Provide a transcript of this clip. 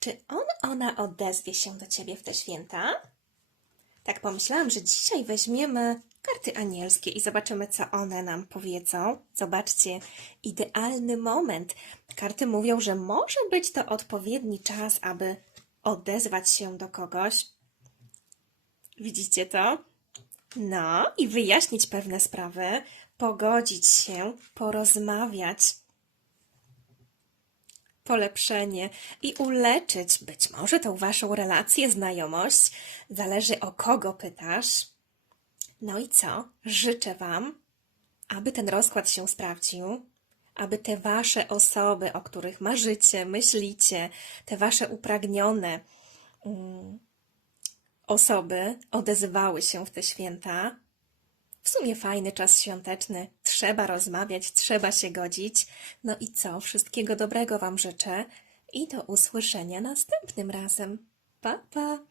Czy on, ona odezwie się do ciebie w te święta? Tak pomyślałam, że dzisiaj weźmiemy karty anielskie i zobaczymy, co one nam powiedzą. Zobaczcie, idealny moment. Karty mówią, że może być to odpowiedni czas, aby odezwać się do kogoś. Widzicie to? No, i wyjaśnić pewne sprawy, pogodzić się, porozmawiać. Polepszenie i uleczyć być może tą waszą relację, znajomość. Zależy o kogo pytasz. No i co? Życzę wam, aby ten rozkład się sprawdził, aby te wasze osoby, o których marzycie, myślicie, te wasze upragnione mm, osoby odezwały się w te święta. W sumie fajny czas świąteczny. Trzeba rozmawiać, trzeba się godzić. No i co? Wszystkiego dobrego Wam życzę i do usłyszenia następnym razem. Pa, pa!